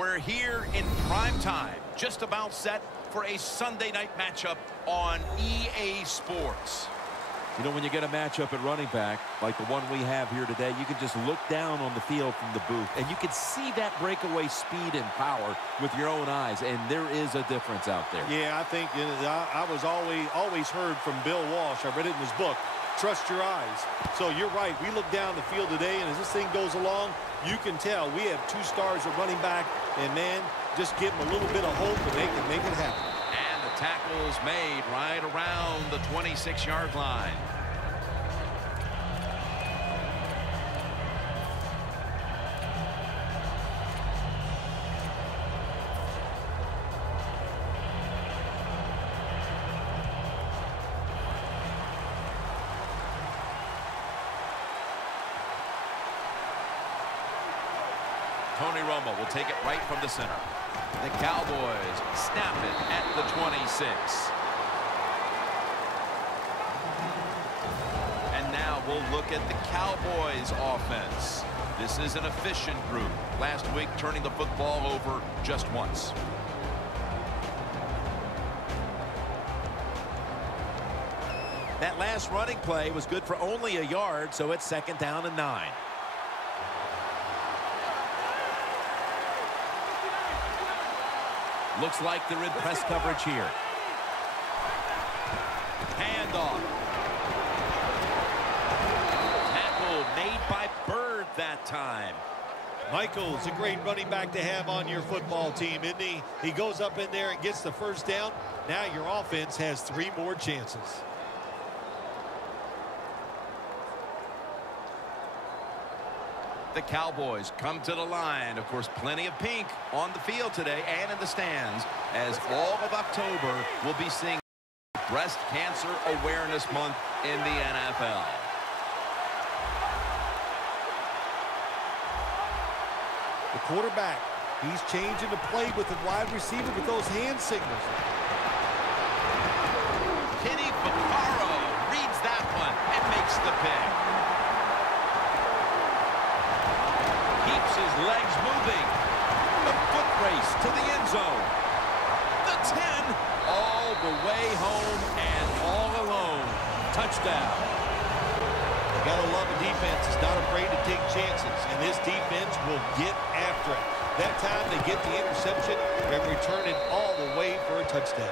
We're here in prime time, just about set for a Sunday night matchup on EA Sports. You know, when you get a matchup at running back, like the one we have here today, you can just look down on the field from the booth, and you can see that breakaway speed and power with your own eyes, and there is a difference out there. Yeah, I think I was always heard from Bill Walsh. I read it in his book, Trust Your Eyes. So you're right. We look down the field today, and as this thing goes along, you can tell we have 2 stars at running back, and, man, just give them a little bit of hope, and they can make it happen. And the tackle's made right around the 26-yard line. Tony Romo will take it right from the center. The Cowboys snap it at the 26. And now we'll look at the Cowboys offense. This is an efficient group. Last week turning the football over just once. That last running play was good for only a yard, so it's 2nd down and 9. Looks like they're in press coverage here. Handoff. Tackle made by Bird that time. Michael's a great running back to have on your football team, isn't he? He goes up in there and gets the first down. Now your offense has 3 more chances. The Cowboys come to the line. Of course, plenty of pink on the field today and in the stands, as all of October will be seeing Breast Cancer Awareness Month in the NFL. The quarterback, he's changing the play with the wide receiver with those hand signals. Kenny Vaccaro reads that one and makes the pick. Keeps his legs moving. The foot race to the end zone. The 10 all the way home and all alone. Touchdown. You gotta love a defense that's not afraid to take chances, and this defense will get after it. That time they get the interception and return it all the way for a touchdown.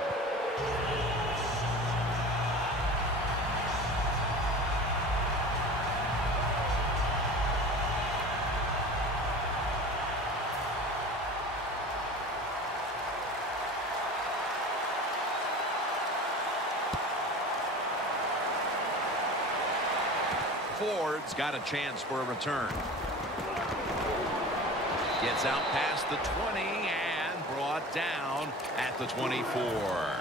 Ford's got a chance for a return. Gets out past the 20 and brought down at the 24.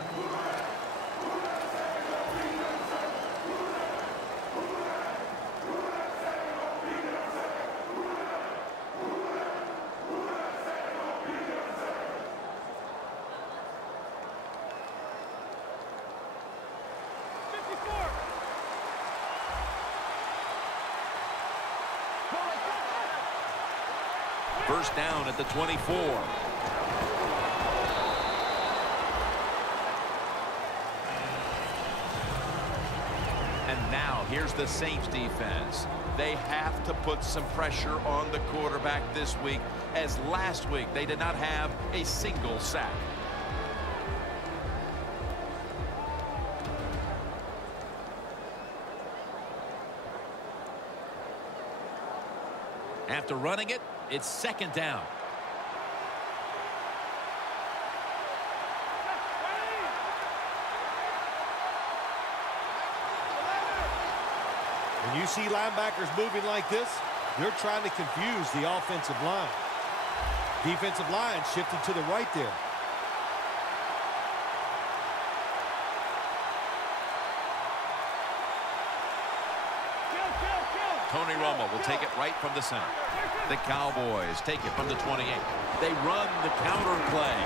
First down at the 24. And now here's the Saints defense. They have to put some pressure on the quarterback this week, as last week they did not have a single sack. After running it, it's 2nd down. When you see linebackers moving like this, they're trying to confuse the offensive line. Defensive line shifted to the right there. Tony Romo will take it right from the center. The Cowboys take it from the 28. They run the counter play.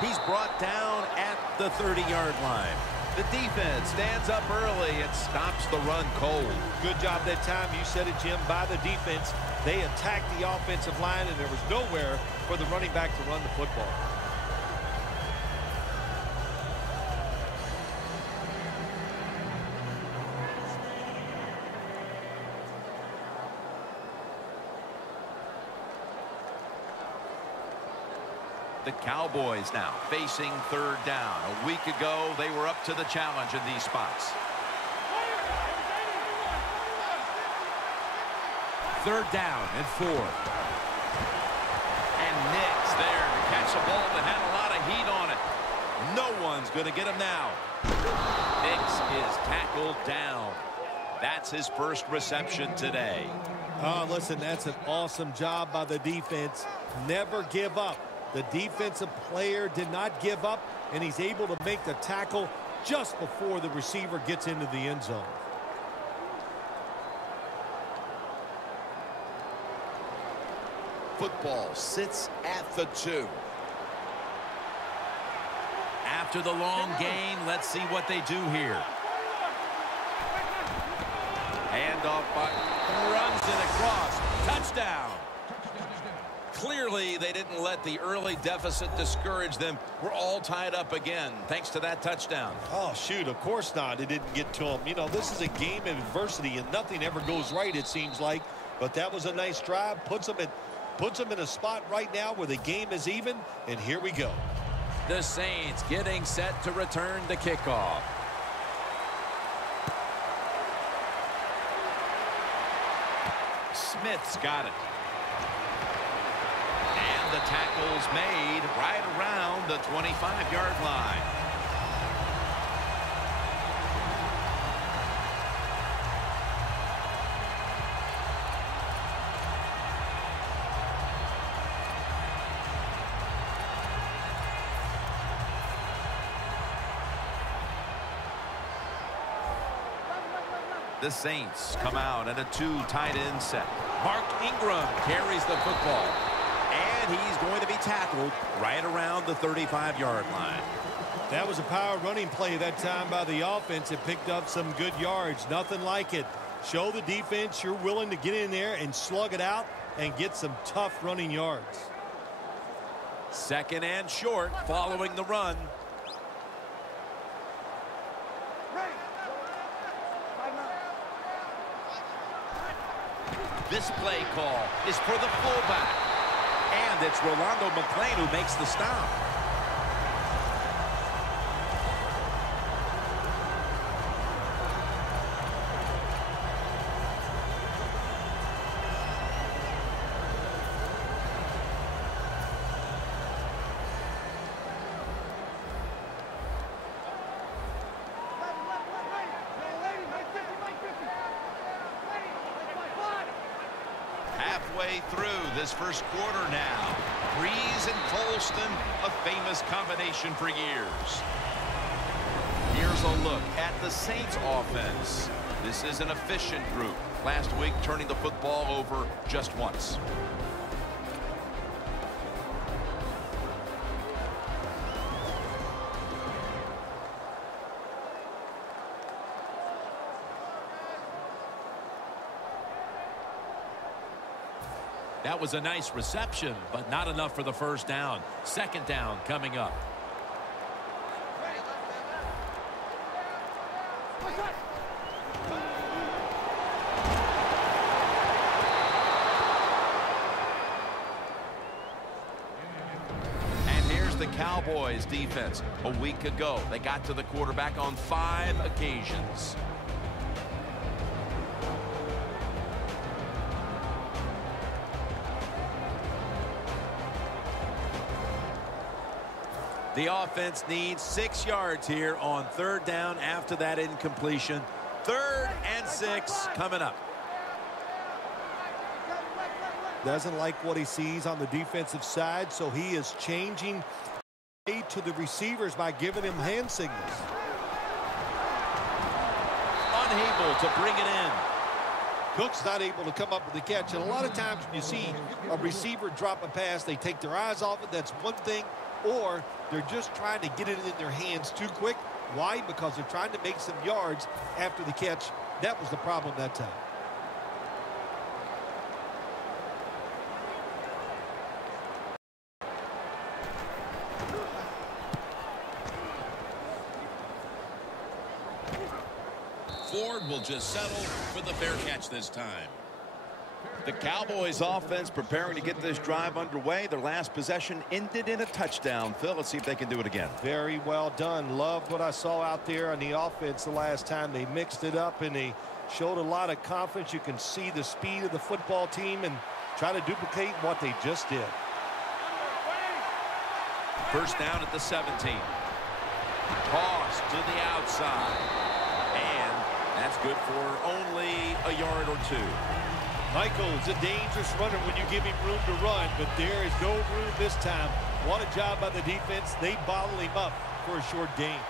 He's brought down at the 30-yard line. The defense stands up early and stops the run cold. Good job that time. You said it, Jim, by the defense. They attacked the offensive line, and there was nowhere for the running back to run the football. The Cowboys now facing third down. A week ago, they were up to the challenge in these spots. Third down and 4. And Nix there to catch a ball that had a lot of heat on it. No one's going to get him now. Nix is tackled down. That's his first reception today. Listen, that's an awesome job by the defense. Never give up. The defensive player did not give up, and he's able to make the tackle just before the receiver gets into the end zone. Football sits at the 2. After the long gain, let's see what they do here. Handoff by Runs it across. Touchdown. Clearly, they didn't let the early deficit discourage them. We're all tied up again, thanks to that touchdown. Oh, shoot, of course not. It didn't get to him. You know, this is a game of adversity, and nothing ever goes right, it seems like. But that was a nice drive. Puts them in a spot right now where the game is even, and here we go. The Saints getting set to return the kickoff. Smith's got it. And the tackle's made right around the 25-yard line. The Saints come out in a 2 tight end set. Mark Ingram carries the football. And he's going to be tackled right around the 35-yard line. That was a power running play that time by the offense. It picked up some good yards. Nothing like it. Show the defense you're willing to get in there and slug it out and get some tough running yards. Second and short following the run. This play call is for the fullback. And it's Rolando McClain who makes the stop. Halfway through this first quarter now. Breeze and Colston, a famous combination for years. Here's a look at the Saints offense. This is an efficient group. Last week, turning the football over just once. That was a nice reception, but not enough for the first down. Second down coming up. And here's the Cowboys defense. A week ago, they got to the quarterback on 5 occasions. The offense needs 6 yards here on third down after that incompletion. 3rd and 6 coming up. Doesn't like what he sees on the defensive side, so he is changing to the receivers by giving him hand signals. Unable to bring it in. Cook's not able to come up with the catch. And a lot of times when you see a receiver drop a pass, they take their eyes off it. That's one thing. Or they're just trying to get it in their hands too quick. Why? Because they're trying to make some yards after the catch. That was the problem that time. Ford will just settle for the fair catch this time. The Cowboys offense preparing to get this drive underway. Their last possession ended in a touchdown. Phil, let's see if they can do it again. Very well done. Loved what I saw out there on the offense the last time. They mixed it up and they showed a lot of confidence. You can see the speed of the football team and try to duplicate what they just did. First down at the 17. Toss to the outside. And that's good for only a yard or two. Michael's a dangerous runner when you give him room to run, but there is no room this time. What a job by the defense. They bottle him up for a short gain.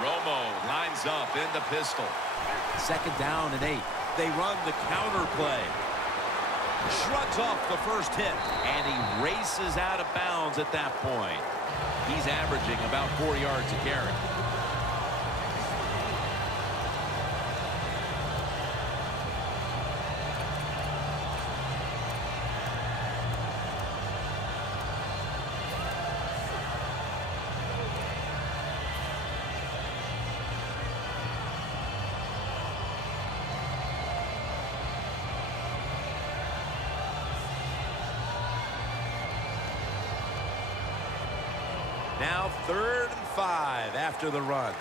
Romo lines up in the pistol. Second down and 8. They run the counter play. Shrugs off the first hit, and he races out of bounds at that point. He's averaging about 4 yards a carry. Now 3rd and 5 after the run.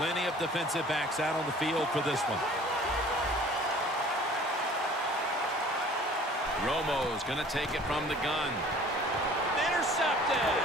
Plenty of defensive backs out on the field for this one. Romo's going to take it from the gun. Intercepted.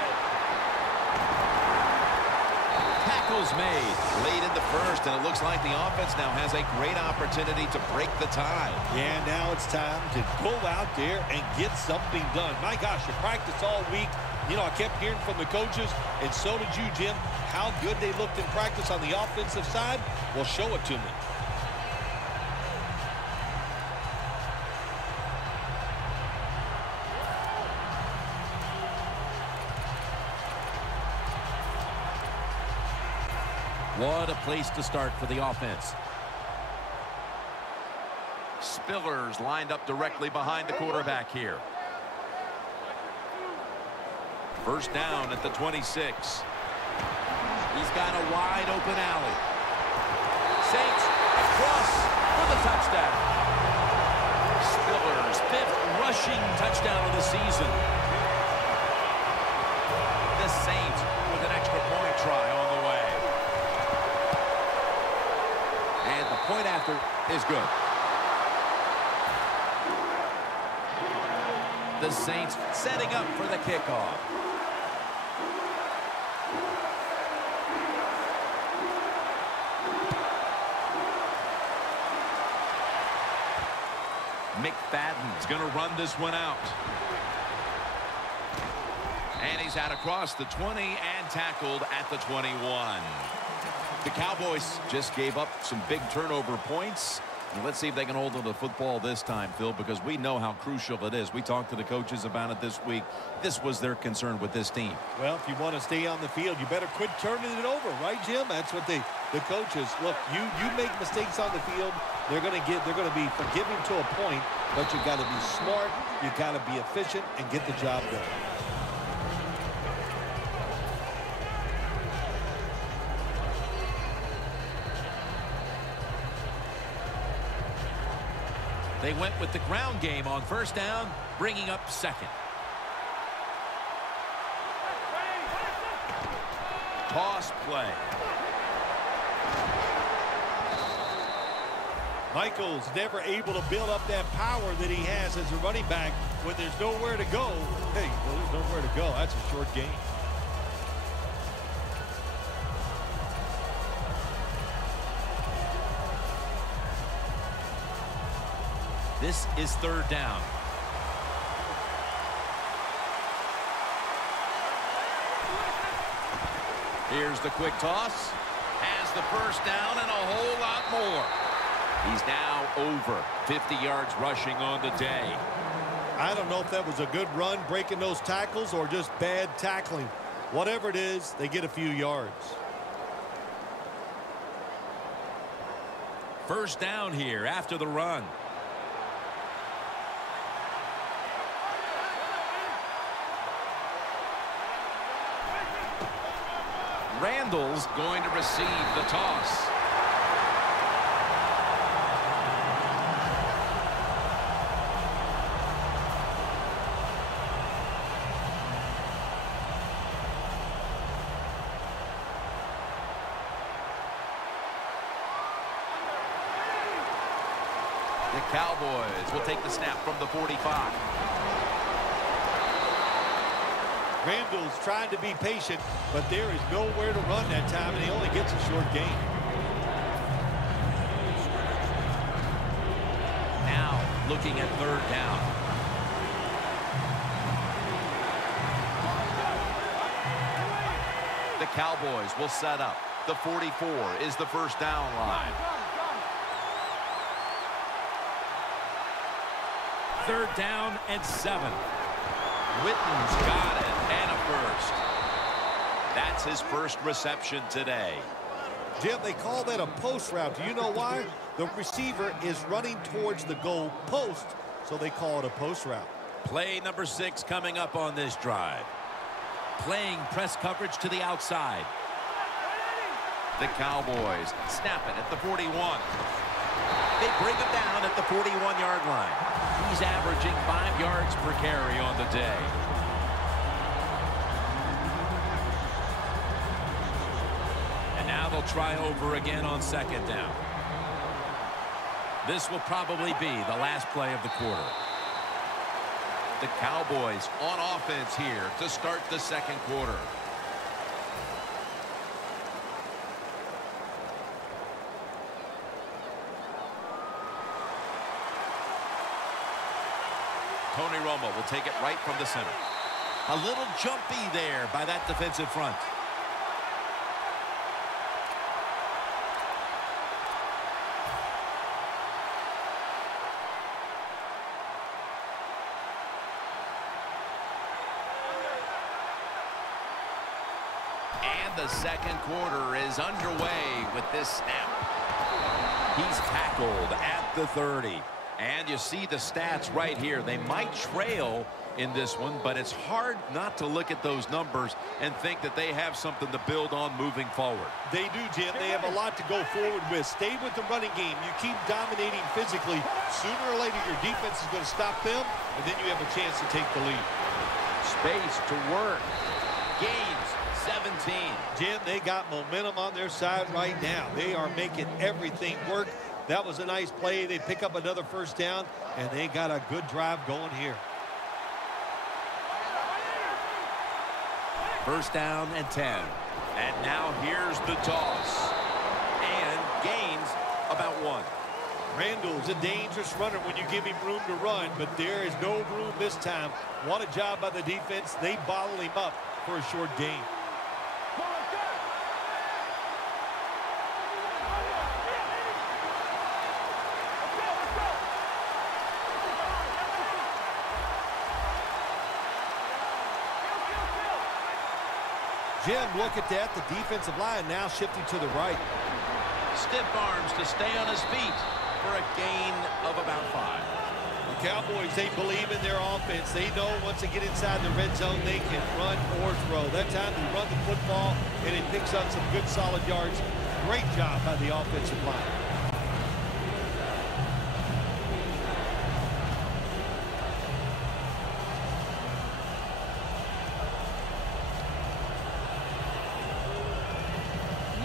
Tackle's made. Late in the first, and it looks like the offense now has a great opportunity to break the tie. Yeah, now it's time to go out there and get something done. My gosh, you practice all week. You know, I kept hearing from the coaches, and so did you, Jim, how good they looked in practice on the offensive side. Well, show it to me. What a place to start for the offense. Spiller's lined up directly behind the quarterback here. First down at the 26. He's got a wide open alley. Saints across for the touchdown. Spiller's 5th Rushing touchdown of the season. The Saints with an extra point try on the way. And the point after is good. The Saints setting up for the kickoff. McFadden's going to run this one out. And he's out across the 20 and tackled at the 21. The Cowboys just gave up some big turnover points. And let's see if they can hold on to the football this time, Phil, because we know how crucial it is. We talked to the coaches about it this week. This was their concern with this team. Well, if you want to stay on the field, you better quit turning it over, right, Jim? That's what the coaches look. You make mistakes on the field, they're going to be forgiving to a point, but you got to be smart, you got to be efficient, and get the job done. They went with the ground game on first down, bringing up second. Toss play. Michael's never able to build up that power that he has as a running back when there's nowhere to go. Hey, well, there's nowhere to go. That's a short game. This is third down. Here's the quick toss. Has the first down and a whole lot more. He's now over 50 yards rushing on the day. I don't know if that was a good run breaking those tackles or just bad tackling. Whatever it is, they get a few yards. First down here after the run. Randall's going to receive the toss. The Cowboys will take the snap from the 45. Randall's trying to be patient, but there is nowhere to run that time, and he only gets a short gain. Now looking at third down. The Cowboys will set up. The 44 is the first down line. Third down and 7. Witten's got it, and a first. That's his first reception today. Jim, they call that a post route. Do you know why? The receiver is running towards the goal post, so they call it a post route. Play number 6 coming up on this drive. Playing press coverage to the outside. The Cowboys snap it at the 41. They bring him down at the 41-yard line. He's averaging 5 yards per carry on the day. And now they'll try over again on second down. This will probably be the last play of the quarter. The Cowboys on offense here to start the second quarter. Tony Romo will take it right from the center. A little jumpy there by that defensive front. And the second quarter is underway with this snap. He's tackled at the 30. And you see the stats right here. They might trail in this one, but it's hard not to look at those numbers and think that they have something to build on moving forward. They do, Jim. They have a lot to go forward with. Stay with the running game. You keep dominating physically. Sooner or later, your defense is going to stop them, and then you have a chance to take the lead. Space to work. Gains 17. Jim, they got momentum on their side right now. They are making everything work. That was a nice play. They pick up another first down, and they got a good drive going here. First down and 10. And now here's the toss. And gains about 1. Randall's a dangerous runner when you give him room to run, but there is no room this time. What a job by the defense. They bottle him up for a short gain. Jim, look at that. The defensive line now shifting to the right. Stiff arms to stay on his feet for a gain of about 5. The Cowboys, they believe in their offense. They know once they get inside the red zone, they can run or throw. That time they run the football, and it picks up some good solid yards. Great job by the offensive line.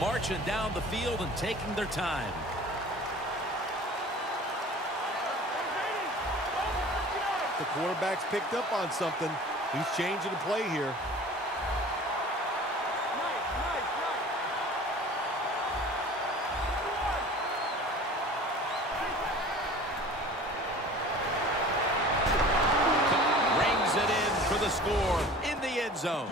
Marching down the field and taking their time. The quarterback's picked up on something. He's changing the play here. Rings it in for the score in the end zone.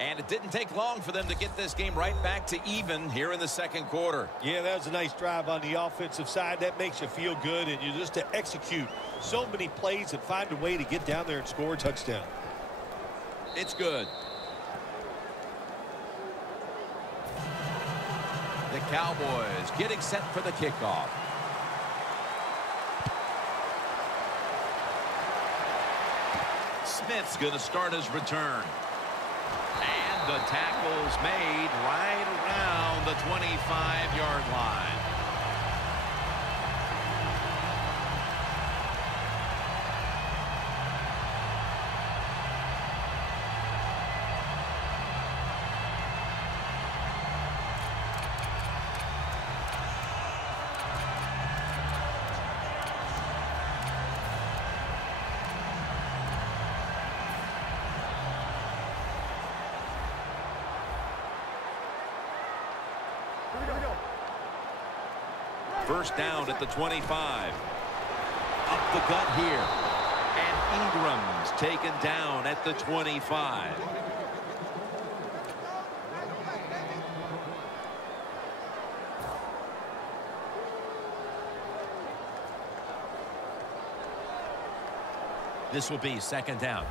And it didn't take long for them to get this game right back to even here in the second quarter. Yeah, that was a nice drive on the offensive side. That makes you feel good, and you just to execute so many plays and find a way to get down there and score a touchdown. It's good. The Cowboys getting set for the kickoff. Smith's going to start his return. And the tackle's made right around the 25-yard line. First down at the 25. Up the gut here. And Ingram's taken down at the 25. This will be second down.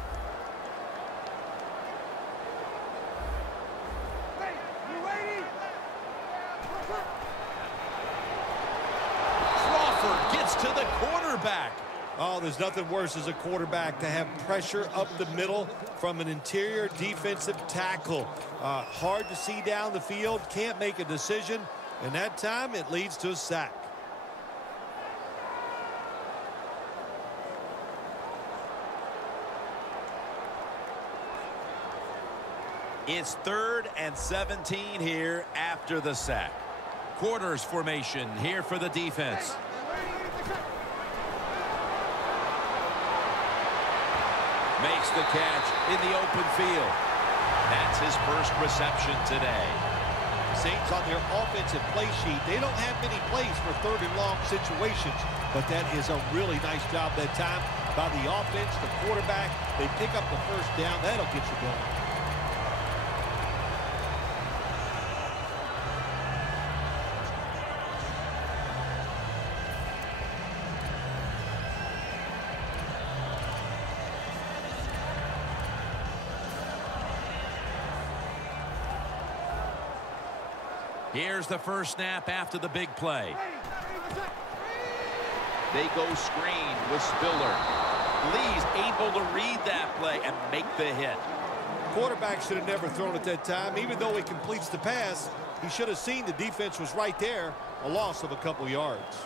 To the quarterback. Oh, there's nothing worse as a quarterback to have pressure up the middle from an interior defensive tackle. Hard to see down the field, can't make a decision, and that time it leads to a sack. It's 3rd and 17 here after the sack. Quarters formation here for the defense. Makes the catch in the open field. That's his first reception today. Saints on their offensive play sheet, they don't have many plays for 3rd and long situations, but that is a really nice job that time by the offense, the quarterback. They pick up the first down. That'll get you going. Here's the first snap after the big play. They go screen with Spiller. Lee's able to read that play and make the hit. Quarterback should have never thrown it that time. Even though he completes the pass, he should have seen the defense was right there. A loss of a couple yards.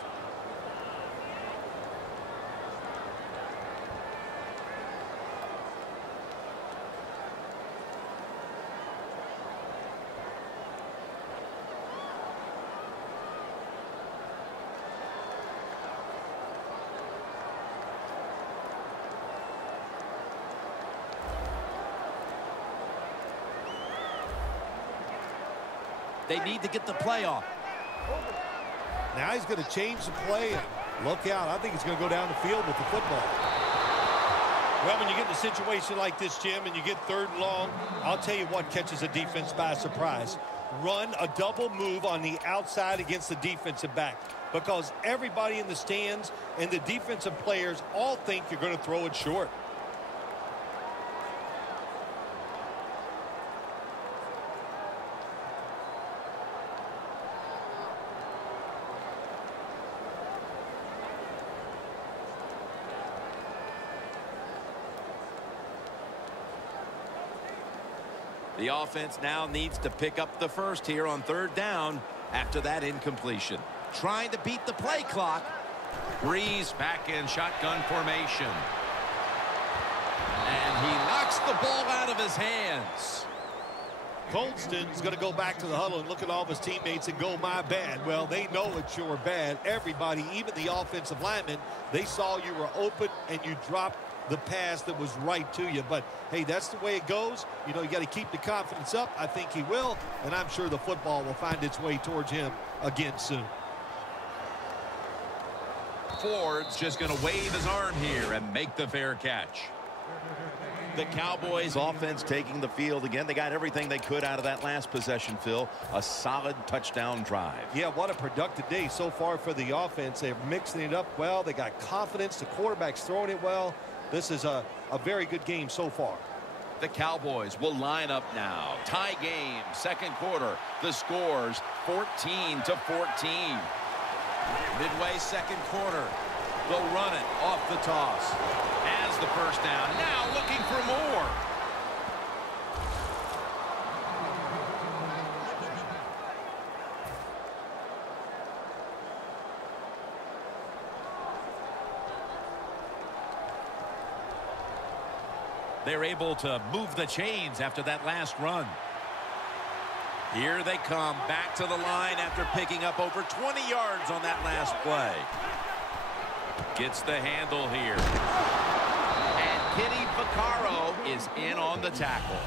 They need to get the play off. Now he's going to change the play. And look out. I think he's going to go down the field with the football. Well, when you get in a situation like this, Jim, and you get 3rd and long, I'll tell you what catches a defense by surprise. Run a double move on the outside against the defensive back, because everybody in the stands and the defensive players all think you're going to throw it short. The offense now needs to pick up the first here on 3rd down after that incompletion. Trying to beat the play clock. Breeze back in shotgun formation. And he knocks the ball out of his hands. Colston's going to go back to the huddle and look at all of his teammates and go, my bad. Well, they know it's your bad. Everybody, even the offensive linemen, they saw you were open and you dropped the pass that was right to you. But, hey, that's the way it goes. You know, you got to keep the confidence up. I think he will, and I'm sure the football will find its way towards him again soon. Ford's just going to wave his arm here and make the fair catch. The Cowboys offense taking the field again. They got everything they could out of that last possession, Phil. A solid touchdown drive. Yeah, what a productive day so far for the offense. They're mixing it up well. They got confidence. The quarterback's throwing it well. This is a very good game so far. The Cowboys will line up now. Tie game, 2nd quarter. The scores 14-14. Midway 2nd quarter. They'll run it off the toss. Has the first down. Now looking for more. They're able to move the chains after that last run. Here they come back to the line after picking up over 20 yards on that last play. Gets the handle here. And Kenny Vaccaro is in on the tackle.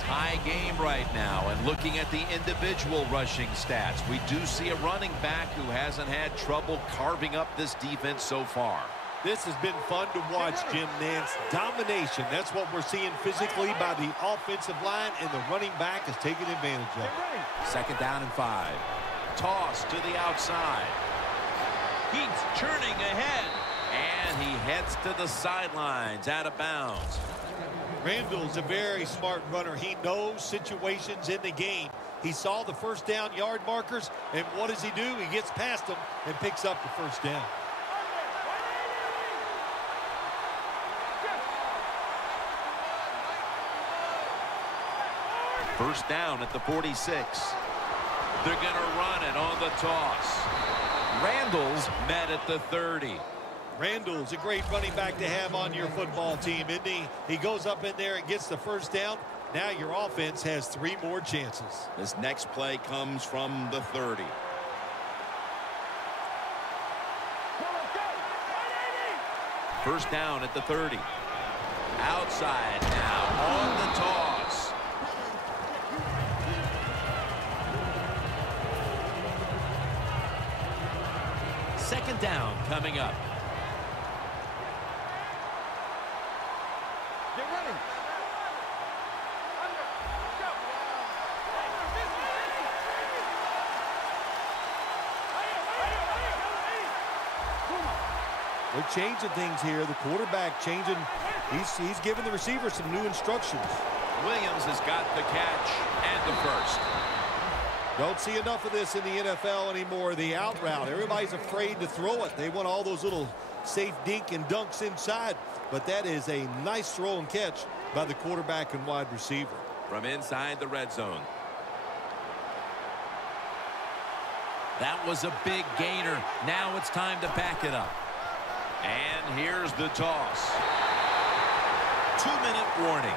Tie game right now, and looking at the individual rushing stats, we do see a running back who hasn't had trouble carving up this defense so far. This has been fun to watch, Jim Nance. Domination. That's what we're seeing physically by the offensive line, and the running back is taking advantage of it. 2nd down and 5. Toss to the outside. He's churning ahead. And he heads to the sidelines, out of bounds. Randall's a very smart runner. He knows situations in the game. He saw the first down yard markers, and what does he do? He gets past them and picks up the first down. First down at the 46. They're going to run it on the toss. Randall's met at the 30. Randall's a great running back to have on your football team, isn't he? He goes up in there and gets the first down. Now your offense has 3 more chances. This next play comes from the 30. First down at the 30. Outside now on the toss. Second down coming up. They're changing things here. The quarterback changing. He's giving the receiver some new instructions. Williams has got the catch and the first. Don't see enough of this in the NFL anymore. The out route. Everybody's afraid to throw it. They want all those little safe dink and dunks inside. But that is a nice throw and catch by the quarterback and wide receiver. From inside the red zone. That was a big gainer. Now it's time to back it up. And here's the toss. 2-minute warning.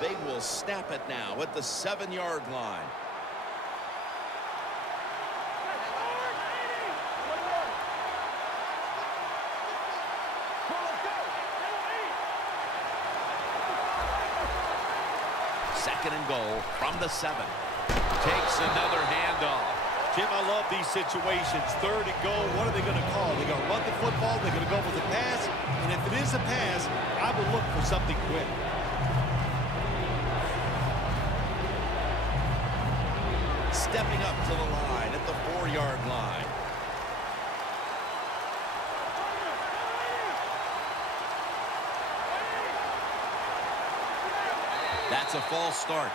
They will snap it now at the 7-yard line. Second and goal from the 7. Takes another handoff. Jim, I love these situations. 3rd and goal. What are they going to call? They're going to run the football. They're going to go with a pass. And if it is a pass, I would look for something quick. Stepping up to the line at the 4-yard line. That's a false start.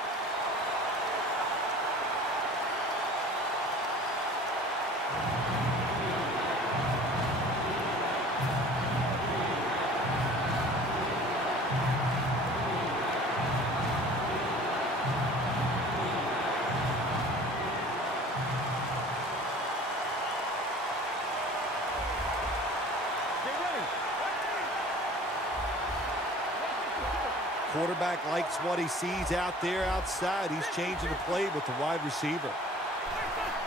Quarterback likes what he sees out there outside. He's changing the play with the wide receiver.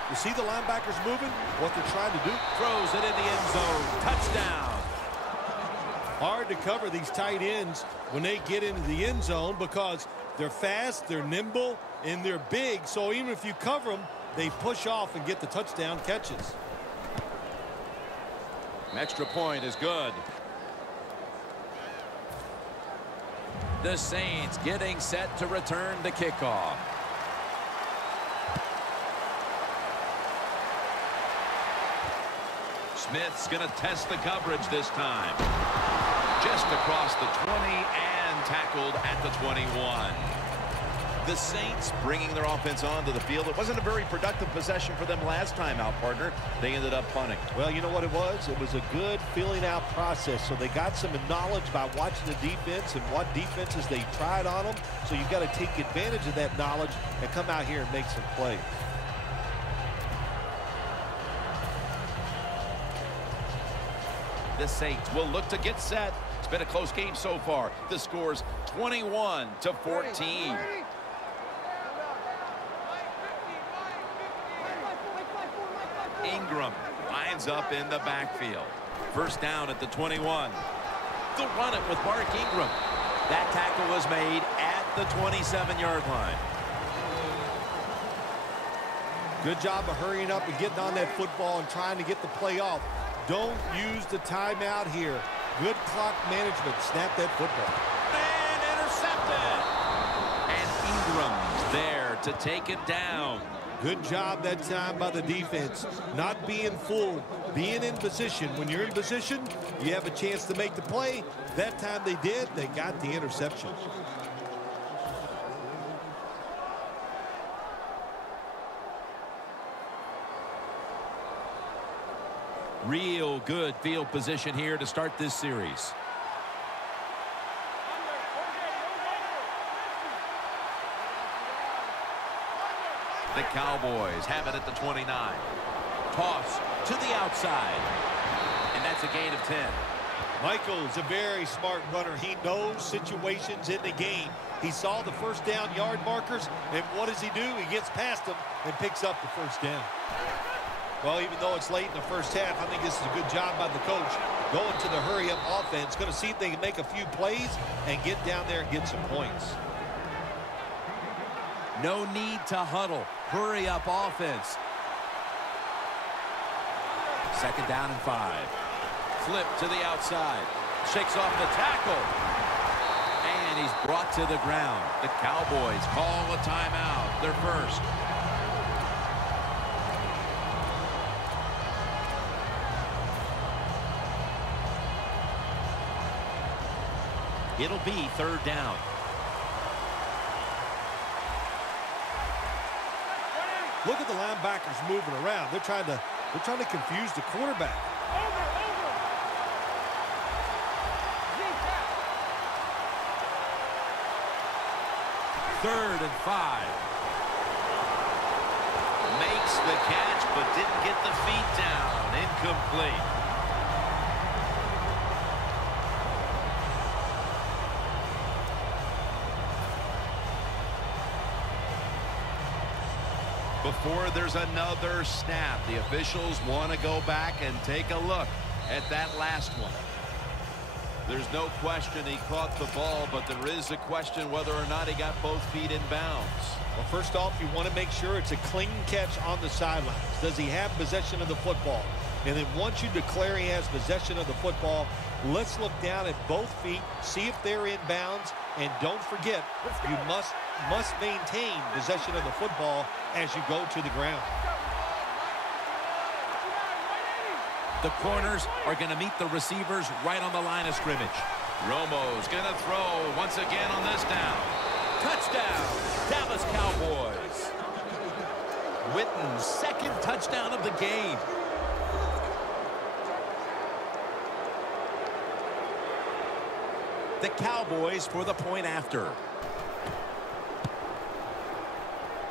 You see the linebackers moving? What they're trying to do? Throws it in the end zone. Touchdown. Hard to cover these tight ends when they get into the end zone because they're fast, they're nimble, and they're big. So even if you cover them, they push off and get the touchdown catches. An extra point is good. The Saints getting set to return the kickoff. Smith's going to test the coverage this time. Just across the 20 and tackled at the 21. The Saints bringing their offense onto the field. It wasn't a very productive possession for them last time out, partner. They ended up punting. Well, you know what it was? It was a good filling out process. So they got some knowledge by watching the defense and what defenses they tried on them. So you've got to take advantage of that knowledge and come out here and make some plays. The Saints will look to get set. It's been a close game so far. The score's 21-14. Ingram lines up in the backfield. First down at the 21. They'll run it with Mark Ingram. That tackle was made at the 27-yard line. Good job of hurrying up and getting on that football and trying to get the play off. Don't use the timeout here. Good clock management. Snap that football. And intercepted. And Ingram's there to take it down. Good job that time by the defense. Not being fooled, being in position. When you're in position, you have a chance to make the play. That time they did. They got the interception. Real good field position here to start this series. The Cowboys have it at the 29. Toss to the outside. And that's a gain of 10. Michael's a very smart runner. He knows situations in the game. He saw the first down yard markers, and what does he do? He gets past them and picks up the first down. Well, even though it's late in the first half, I think this is a good job by the coach. Going to the hurry-up offense. Going to see if they can make a few plays and get down there and get some points. No need to huddle. Hurry up offense. Second down and 5. Flip to the outside. Shakes off the tackle. And he's brought to the ground. The Cowboys call a timeout. Their first. It'll be third down. Look at the linebackers moving around. They're trying to confuse the quarterback. Third and 5. Makes the catch, but didn't get the feet down. Incomplete. Before there's another snap, the officials want to go back and take a look at that last one. There's no question he caught the ball, but there is a question whether or not he got both feet in bounds. Well, first off, you want to make sure it's a clean catch on the sidelines. Does he have possession of the football? And then once you declare he has possession of the football, let's look down at both feet, see if they're in bounds, and don't forget, you must maintain possession of the football as you go to the ground. The corners are going to meet the receivers right on the line of scrimmage. Romo's going to throw once again on this down. Touchdown, Dallas Cowboys. Witten's second touchdown of the game. The Cowboys for the point after.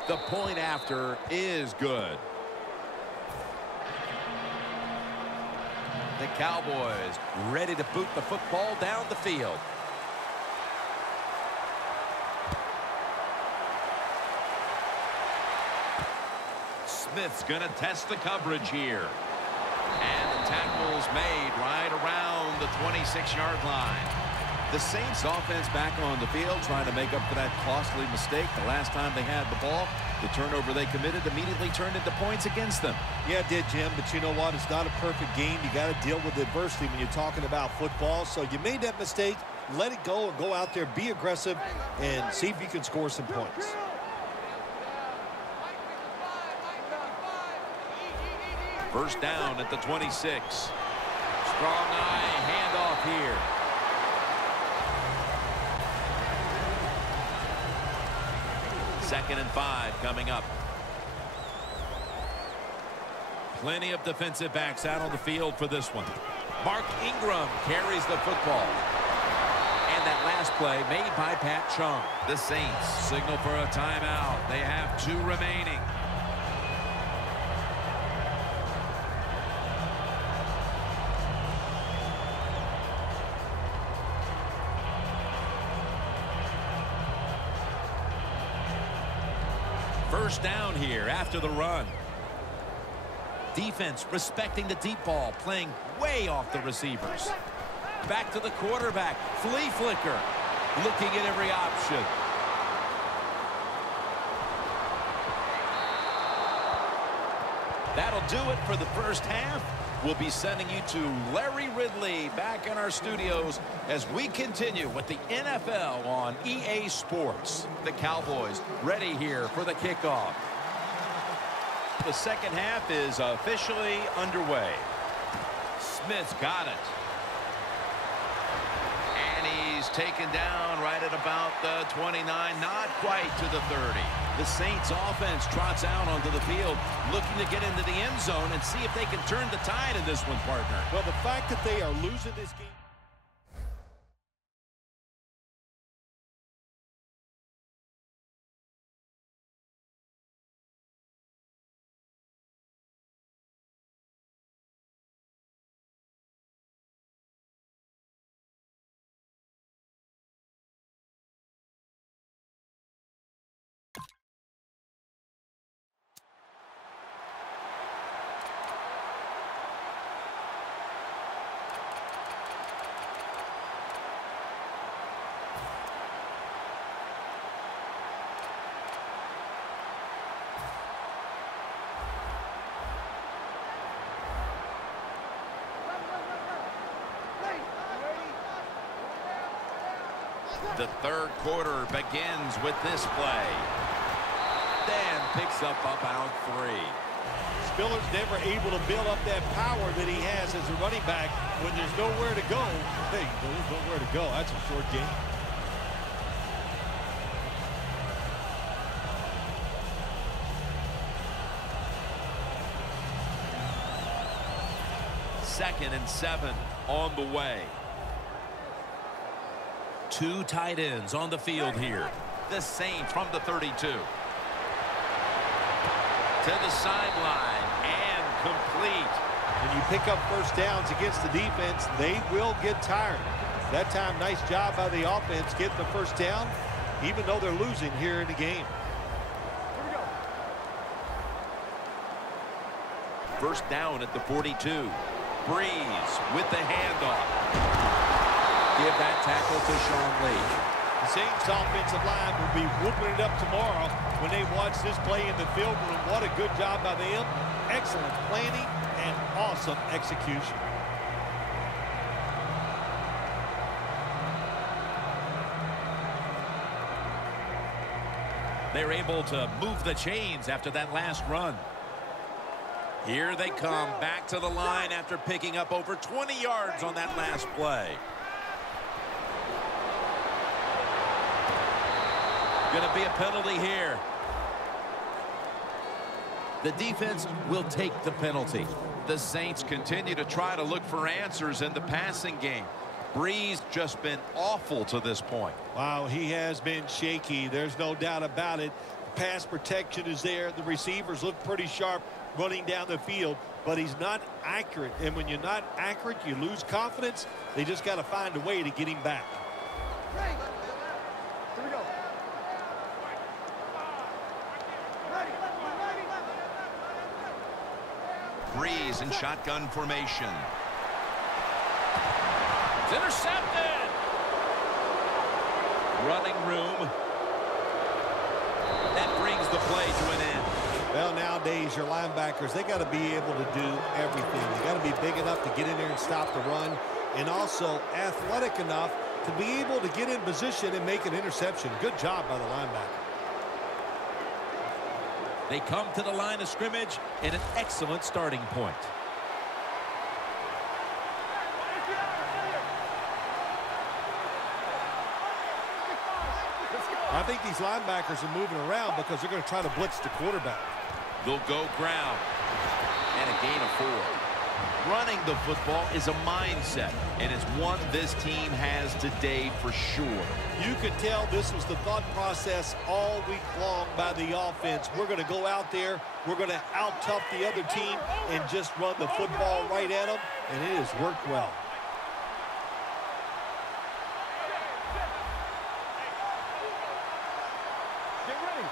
The point after is good. The Cowboys Ready to boot the football down the field. Smith's going to test the coverage here. And the tackle's made right around the 26-yard line. The Saints offense back on the field trying to make up for that costly mistake the last time they had the ball. The turnover they committed immediately turned into points against them. Yeah, it did, Jim, but you know what? It's not a perfect game. You got to deal with adversity when you're talking about football. So you made that mistake. Let it go and go out there, be aggressive, and see if you can score some points. First down at the 26. Strong eye handoff here. 2nd and 5 coming up. Plenty of defensive backs out on the field for this one. Mark Ingram carries the football. And that last play made by Pat Chung. The Saints Signal for a timeout. They have 2 remaining. First down here after the run. Defense respecting the deep ball, playing way off the receivers. Back to the quarterback. Flea flicker. Looking at every option. That'll do it for the first half. We'll be sending you to Larry Ridley back in our studios as we continue with the NFL on EA Sports. The Cowboys ready here for the kickoff. The second half is officially underway. Smith's got it. And he's taken down right at about the 29, not quite to the 30. The Saints offense trots out onto the field, looking to get into the end zone and see if they can turn the tide in this one, partner. Well, the fact that they are losing this game. The third quarter begins with this play. Dan picks up about 3. Spiller's never able to build up that power that he has as a running back when there's nowhere to go. Hey, there's nowhere to go. That's a short game. Second and 7 on the way. 2 tight ends on the field here. The Saints from the 32. To the sideline and complete. When you pick up first downs against the defense, they will get tired. That time, nice job by the offense getting the first down, even though they're losing here in the game. First down at the 42. Breeze with the handoff. Give that tackle to Sean Lee. The Saints offensive line will be whooping it up tomorrow when they watch this play in the film room. What a good job by them. Excellent planning and awesome execution. They're able to move the chains after that last run. Here they come back to the line after picking up over 20 yards on that last play. Going to be a penalty here. The defense will take the penalty. The Saints continue to try to look for answers in the passing game. Breeze just been awful to this point. Wow, he has been shaky. There's no doubt about it. Pass protection is there. The receivers look pretty sharp running down the field, but he's not accurate. And when you're not accurate, you lose confidence. They just got to find a way to get him back. Here we go. Breeze in shotgun formation. It's intercepted. Running room. That brings the play to an end. Well, nowadays, your linebackers, they got to be able to do everything. They got to be big enough to get in there and stop the run, and also athletic enough to be able to get in position and make an interception. Good job by the linebacker. They come to the line of scrimmage in an excellent starting point. I think these linebackers are moving around because they're going to try to blitz the quarterback. They'll go ground. And a gain of 4. Running the football is a mindset, and it's one this team has today for sure. You could tell this was the thought process all week long by the offense. We're going to go out there, we're going to out-tough the other team and just run the football right at them, and it has worked well.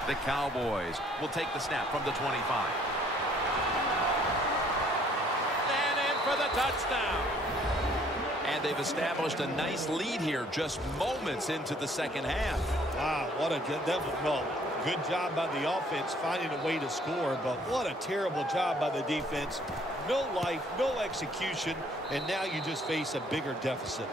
The Cowboys will take the snap from the 25. For the touchdown. And they've established a nice lead here just moments into the second half. Wow, what a good job by the offense finding a way to score, but what a terrible job by the defense. No life, no execution, and now you just face a bigger deficit.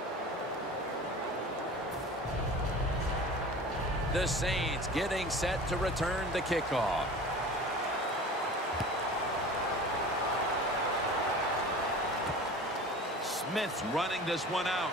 The Saints getting set to return the kickoff. Smith's running this one out.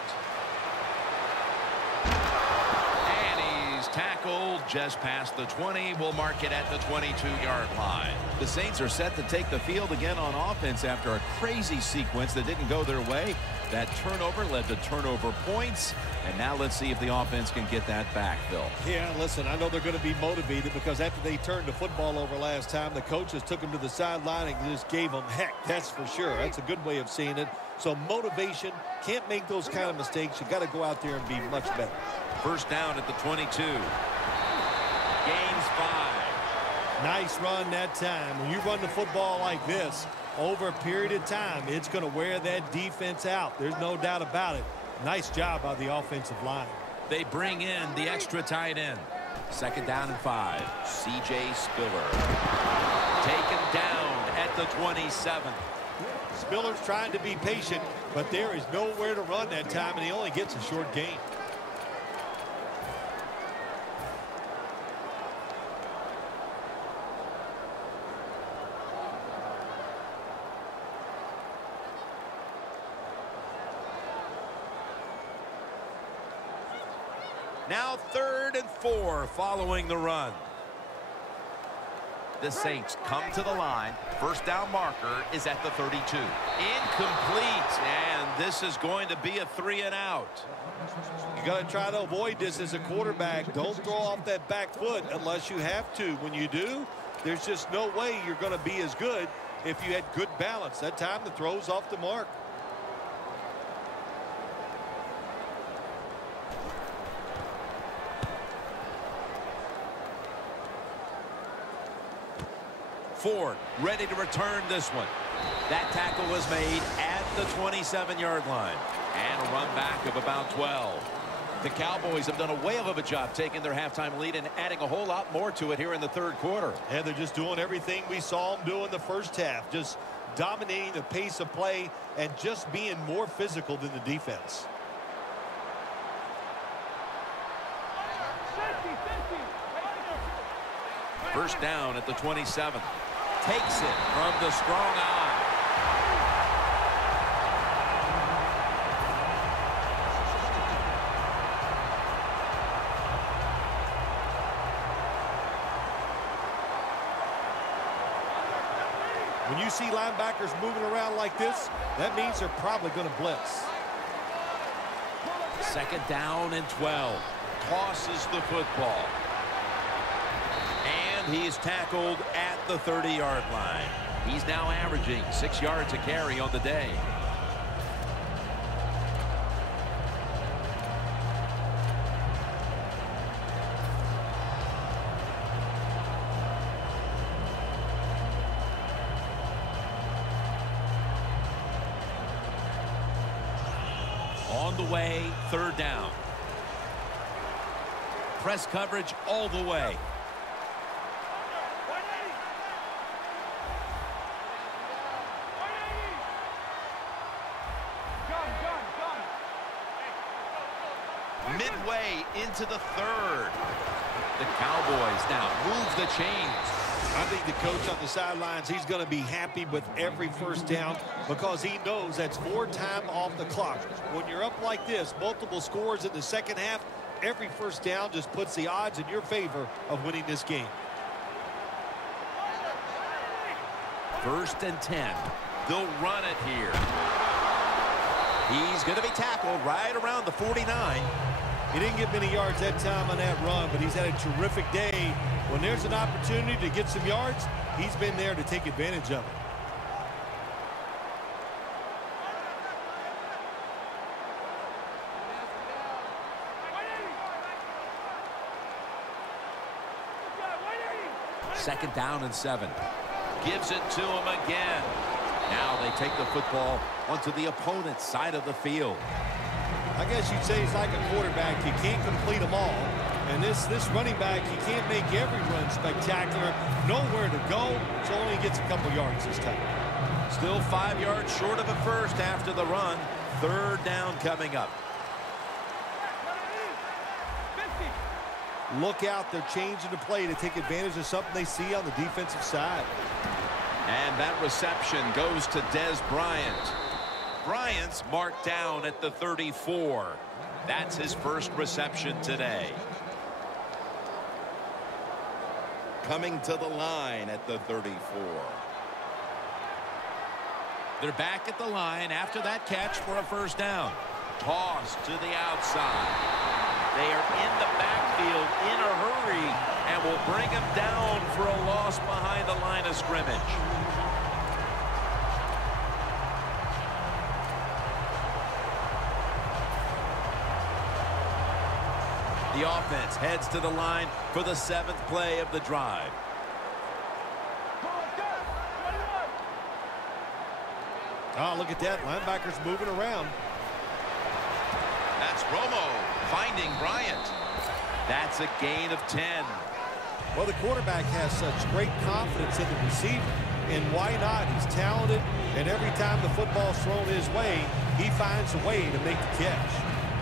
And he's tackled just past the 20. We'll mark it at the 22-yard line. The Saints are set to take the field again on offense after a crazy sequence that didn't go their way. That turnover led to turnover points. And now let's see if the offense can get that back, Phil. Yeah, listen, I know they're going to be motivated because after they turned the football over last time, the coaches took them to the sideline and just gave them heck. That's for sure. That's a good way of seeing it. So motivation, can't make those kind of mistakes. You got to go out there and be much better. First down at the 22. Gains 5. Nice run that time. When you run the football like this over a period of time, it's going to wear that defense out. There's no doubt about it. Nice job by the offensive line. They bring in the extra tight end. Second down and 5. C.J. Spiller. Taken down at the 27. Spiller's trying to be patient, but there is nowhere to run that time, and he only gets a short gain. Now 3rd and 4 following the run. The Saints come to the line. First down marker is at the 32. Incomplete, and this is going to be a 3-and-out. You got to try to avoid this as a quarterback. Don't throw off that back foot unless you have to. When you do, there's just no way you're going to be as good if you had good balance. That time the throw's off the mark. Ford ready to return this one. That tackle was made at the 27-yard line. And a run back of about 12. The Cowboys have done a whale of a job taking their halftime lead and adding a whole lot more to it here in the third quarter. And they're just doing everything we saw them do in the first half. Just dominating the pace of play and just being more physical than the defense. First down at the 27. Takes it from the strong eye. When you see linebackers moving around like this, that means they're probably going to blitz. Second down and 12. Tosses the football. And he's tackled at the 30-yard line. He's now averaging 6 yards a carry on the day. On the way, third down. Press coverage all the way. Midway into the third. The Cowboys now move the chains. I think the coach on the sidelines, he's going to be happy with every first down because he knows that's more time off the clock. When you're up like this, multiple scores in the second half, every first down just puts the odds in your favor of winning this game. 1st and 10. They'll run it here. He's going to be tackled right around the 49. He didn't get many yards that time on that run, but he's had a terrific day. When there's an opportunity to get some yards, he's been there to take advantage of it. Second down and 7. Gives it to him again. Now they take the football onto the opponent's side of the field. I guess you'd say he's like a quarterback. You can't complete them all. And this running back, you can't make every run spectacular. Nowhere to go, so only gets a couple yards this time. Still 5 yards short of a first after the run. 3rd down coming up. Look out, they're changing the play to take advantage of something they see on the defensive side. And that reception goes to Des Bryant. Bryant's marked down at the 34. That's his first reception today. Coming to the line at the 34. They're back at the line after that catch for a first down. Toss to the outside. They are in the backfield in a hurry and will bring him down for a loss behind the line of scrimmage. The offense heads to the line for the 7th play of the drive. Oh, look at that. Linebackers moving around. That's Romo finding Bryant. That's a gain of 10. Well, the quarterback has such great confidence in the receiver. And why not? He's talented, and every time the football's thrown his way, he finds a way to make the catch.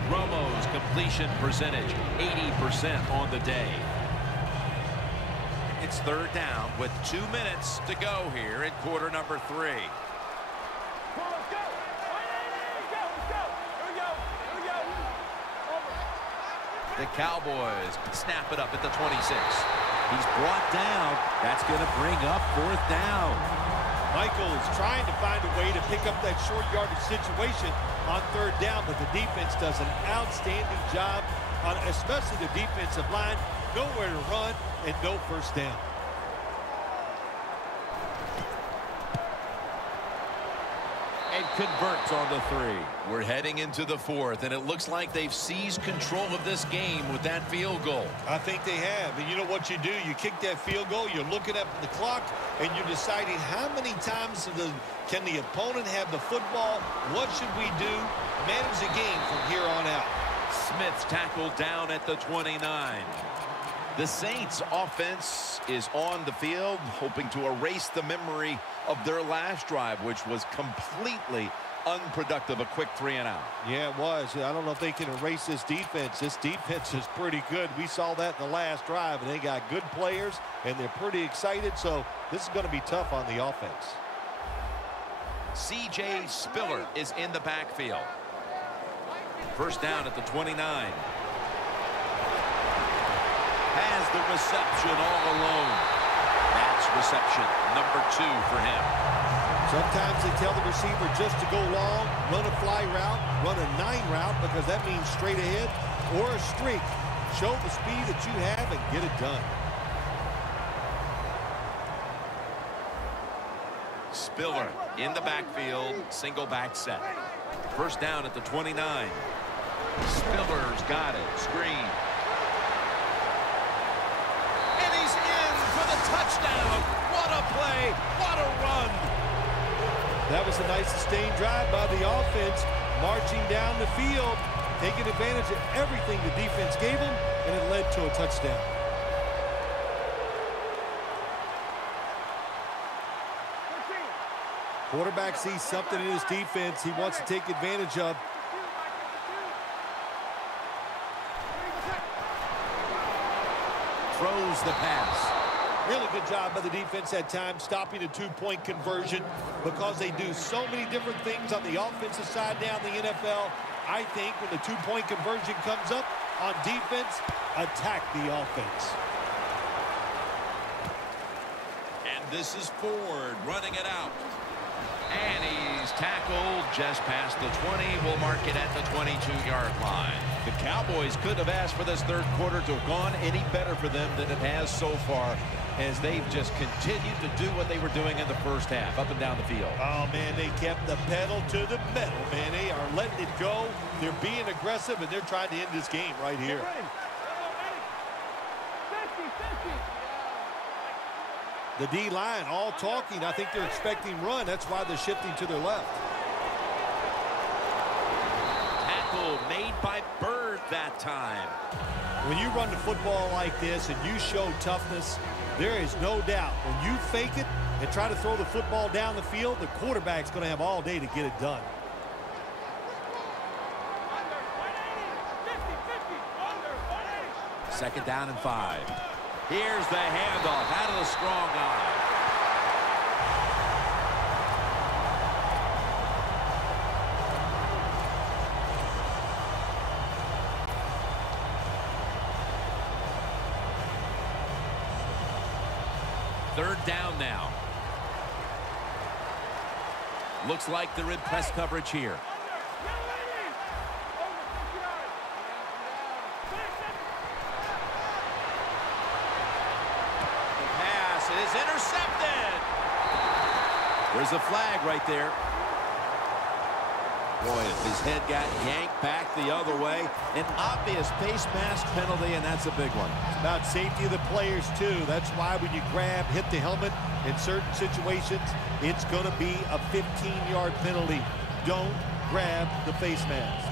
Romo's completion percentage, 80% on the day. It's 3rd down with 2 minutes to go here in quarter number 3. The Cowboys snap it up at the 26. He's brought down. That's going to bring up 4th down. Michael is trying to find a way to pick up that short yardage situation on 3rd down, but the defense does an outstanding job, on especially the defensive line. Nowhere to run and no first down. And converts on the 3. We're heading into the 4th, and it looks like they've seized control of this game with that field goal. I think they have. And you know what you do? You kick that field goal, you're looking up at the clock, and you're deciding how many times can the opponent have the football? What should we do? Manage the game from here on out. Smith's tackled down at the 29. The Saints offense is on the field, hoping to erase the memory of their last drive, which was completely unproductive, a quick 3 and out. Yeah, it was. I don't know if they can erase this defense. This defense is pretty good. We saw that in the last drive, and they got good players, and they're pretty excited, so this is going to be tough on the offense. C.J. Spiller is in the backfield. First down at the 29. Has the reception all alone. That's reception number 2 for him. Sometimes they tell the receiver just to go long, run a fly route, run a 9 route, because that means straight ahead, or a streak. Show the speed that you have and get it done. Spiller in the backfield, single back set. First down at the 29. Spiller's got it. Screen. And he's in for the touchdown. What a play. What a run. That was a nice sustained drive by the offense, marching down the field, taking advantage of everything the defense gave them, and it led to a touchdown. Quarterback sees something in his defense he wants to take advantage of. Throws the pass. Really good job by the defense at times, stopping a 2-point conversion, because they do so many different things on the offensive side down in the NFL. I think when the 2-point conversion comes up, On defense, attack the offense. And this is Ford running it out. And he's tackled just past the 20. We'll mark it at the 22-yard line. The Cowboys couldn't have asked for this third quarter to have gone any better for them than it has so far, as they've just continued to do what they were doing in the first half, up and down the field. Oh, man, they kept the pedal to the metal, man. They are letting it go. They're being aggressive, and they're trying to end this game right here. The D-line all talking. I think they're expecting run. That's why they're shifting to their left. Tackle made by Bird that time. When you run the football like this and you show toughness, there is no doubt when you fake it and try to throw the football down the field, the quarterback's going to have all day to get it done. Second down and 5. Here's the handoff out of the strong eye. Third down now. Looks like they're in press coverage here. Is intercepted. There's a flag right there. Boy, if his head got yanked back the other way, an obvious face mask penalty, and that's a big one. It's about safety of the players, too. That's why when you grab, hit the helmet in certain situations, it's going to be a 15-yard penalty. Don't grab the face mask.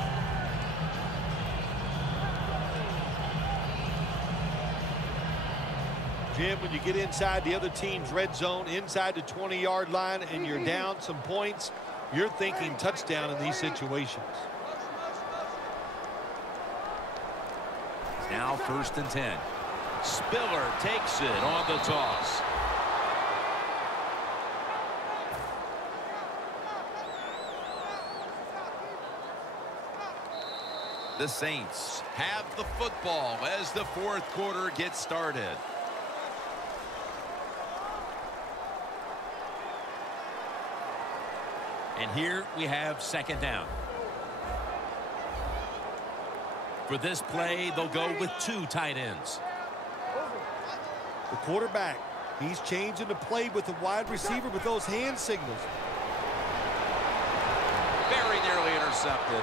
Jim, when you get inside the other team's red zone, inside the 20-yard line, and you're down some points, you're thinking touchdown in these situations. Now 1st and 10. Spiller takes it on the toss. The Saints have the football as the fourth quarter gets started. And here we have second down. For this play, they'll go with 2 tight ends. The quarterback, he's changing the play with the wide receiver with those hand signals. Very nearly intercepted.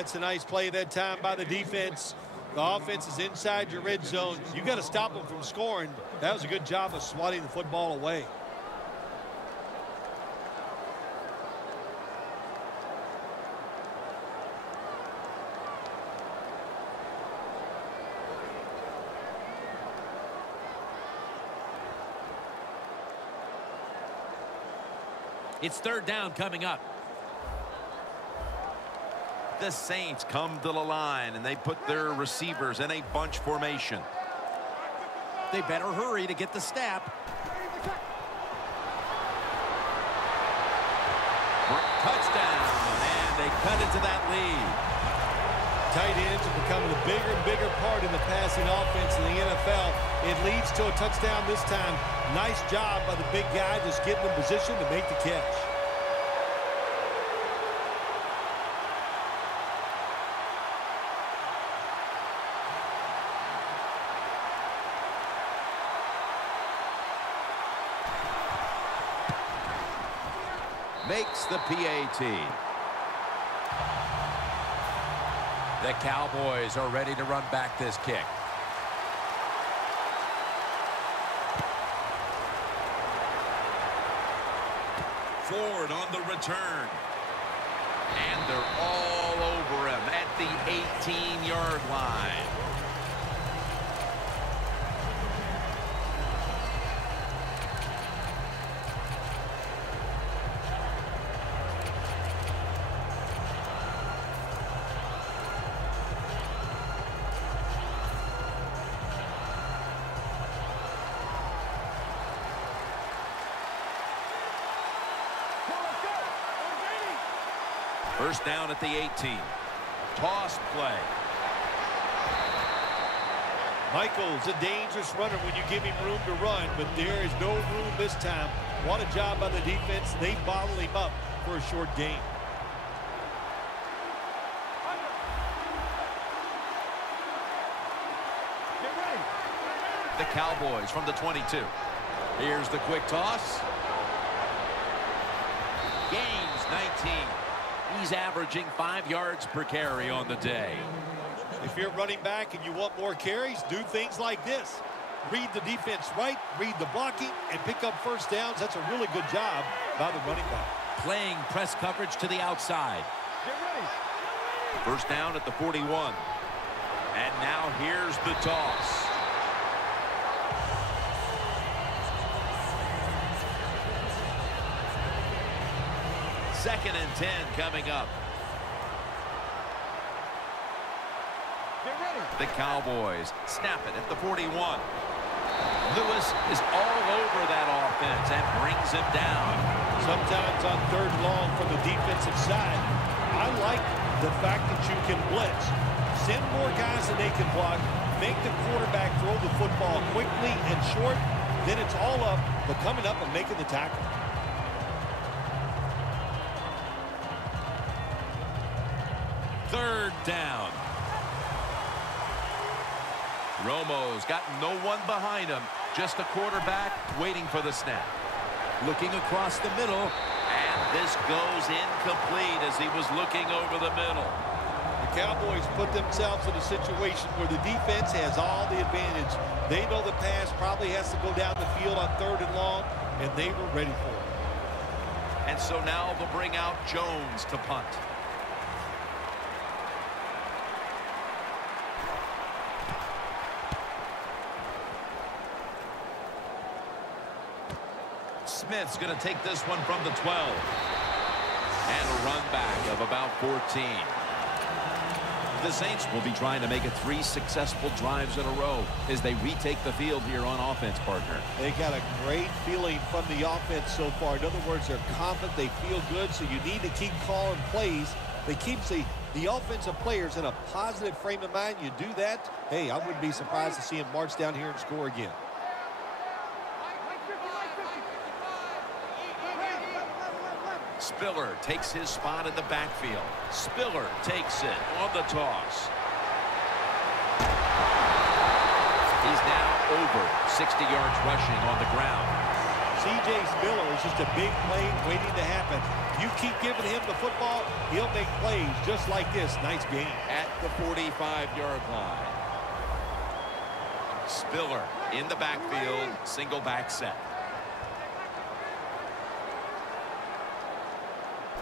It's a nice play that time by the defense. The offense is inside your red zone. You got to stop them from scoring. That was a good job of swatting the football away. It's third down coming up. The Saints come to the line, and they put their receivers in a bunch formation. They better hurry to get the snap. Touchdown, and they cut into that lead. Tight ends are becoming a bigger and bigger part in the passing offense in the NFL. It leads to a touchdown this time. Nice job by the big guy just getting in position to make the catch. Makes the PAT. The Cowboys are ready to run back this kick. Ford on the return. And they're all over him at the 18-yard line. First down at the 18. Toss play. Michael's a dangerous runner when you give him room to run, but there is no room this time. What a job by the defense. They bottle him up for a short gain. The Cowboys from the 22. Here's the quick toss. Gains 19. He's averaging 5 yards per carry on the day. If you're running back and you want more carries, do things like this. Read the defense right, read the blocking, and pick up first downs. That's a really good job by the running back. Playing press coverage to the outside. First down at the 41. And now here's the toss. Second and 10 coming up. The Cowboys snap it at the 41. Lewis is all over that offense and brings him down. Sometimes on third and long from the defensive side, I like the fact that you can blitz. Send more guys than they can block. Make the quarterback throw the football quickly and short. Then it's all up but coming up and making the tackle. Third down. Romo's got no one behind him. Just a quarterback waiting for the snap. Looking across the middle. And this goes incomplete as he was looking over the middle. The Cowboys put themselves in a situation where the defense has all the advantage. They know the pass probably has to go down the field on third and long, and they were ready for it. And so now they'll bring out Jones to punt. Smith's going to take this one from the 12. And a run back of about 14. The Saints will be trying to make it 3 successful drives in a row as they retake the field here on offense, partner. They got a great feeling from the offense so far. In other words, they're confident, they feel good, so you need to keep calling plays. They keep the offensive players in a positive frame of mind. You do that, hey, I wouldn't be surprised to see them march down here and score again. Spiller takes his spot in the backfield. Spiller takes it on the toss. He's now over 60 yards rushing on the ground. C.J. Spiller is just a big play waiting to happen. You keep giving him the football, he'll make plays just like this. Nice game. At the 45-yard line. Spiller in the backfield, single back set.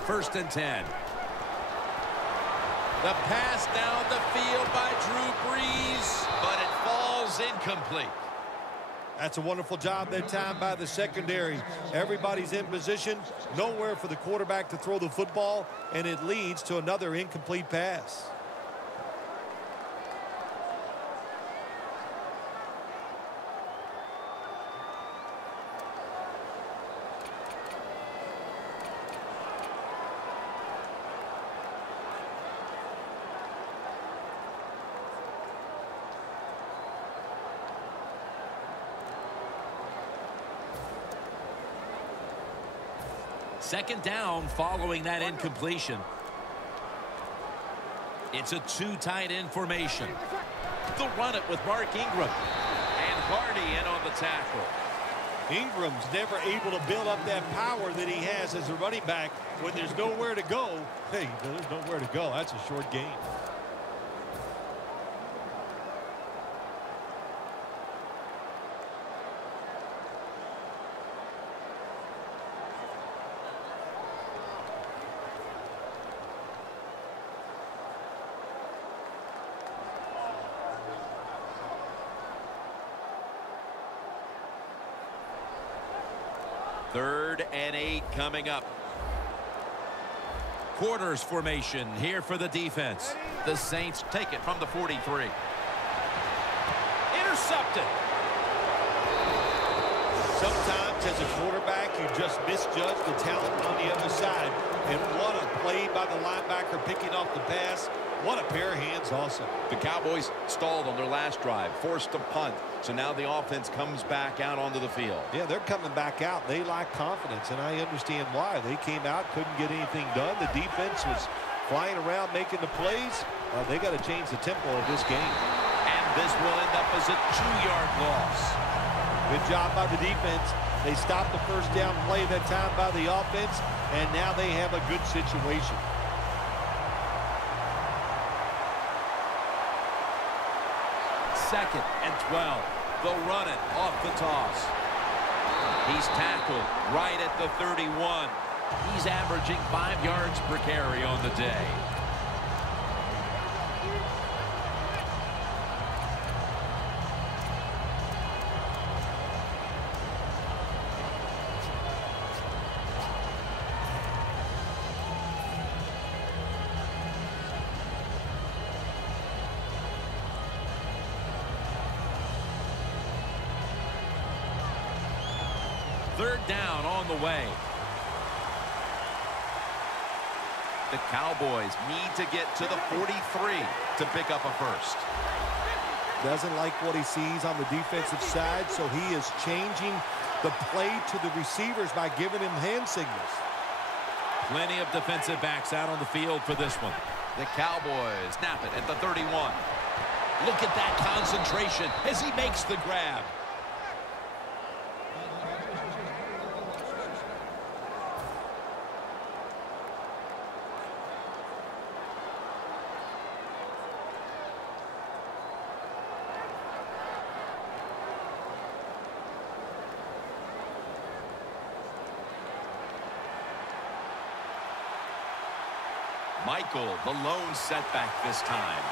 First and 10. The pass down the field by Drew Brees, but it falls incomplete. That's a wonderful job that time by the secondary. Everybody's in position, nowhere for the quarterback to throw the football, and it leads to another incomplete pass. Second down following that incompletion. It's a 2 tight end formation. They'll run it with Mark Ingram. And Hardy in on the tackle. Ingram's never able to build up that power that he has as a running back. When there's nowhere to go, hey, there's nowhere to go. That's a short gain. Third and 8 coming up. Quarters formation here for the defense. The Saints take it from the 43. Intercepted. Sometimes as a quarterback, you just misjudge the talent on the other side. And what a play by the linebacker picking off the pass. What a pair of hands also. The Cowboys stalled on their last drive, forced to punt. So now the offense comes back out onto the field. Yeah, they're coming back out. They lack confidence, and I understand why. They came out, couldn't get anything done. The defense was flying around making the plays. They got to change the tempo of this game. And this will end up as a 2-yard loss. Good job by the defense. They stopped the first down play that time by the offense, and now they have a good situation. Second and 12. They'll run it off the toss. He's tackled right at the 31. He's averaging 5 yards per carry on the day. Third down on the way. The Cowboys need to get to the 43 to pick up a first. Doesn't like what he sees on the defensive side, so he is changing the play to the receivers by giving him hand signals. Plenty of defensive backs out on the field for this one. The Cowboys snap it at the 31. Look at that concentration as he makes the grab. Michael, the lone setback this time.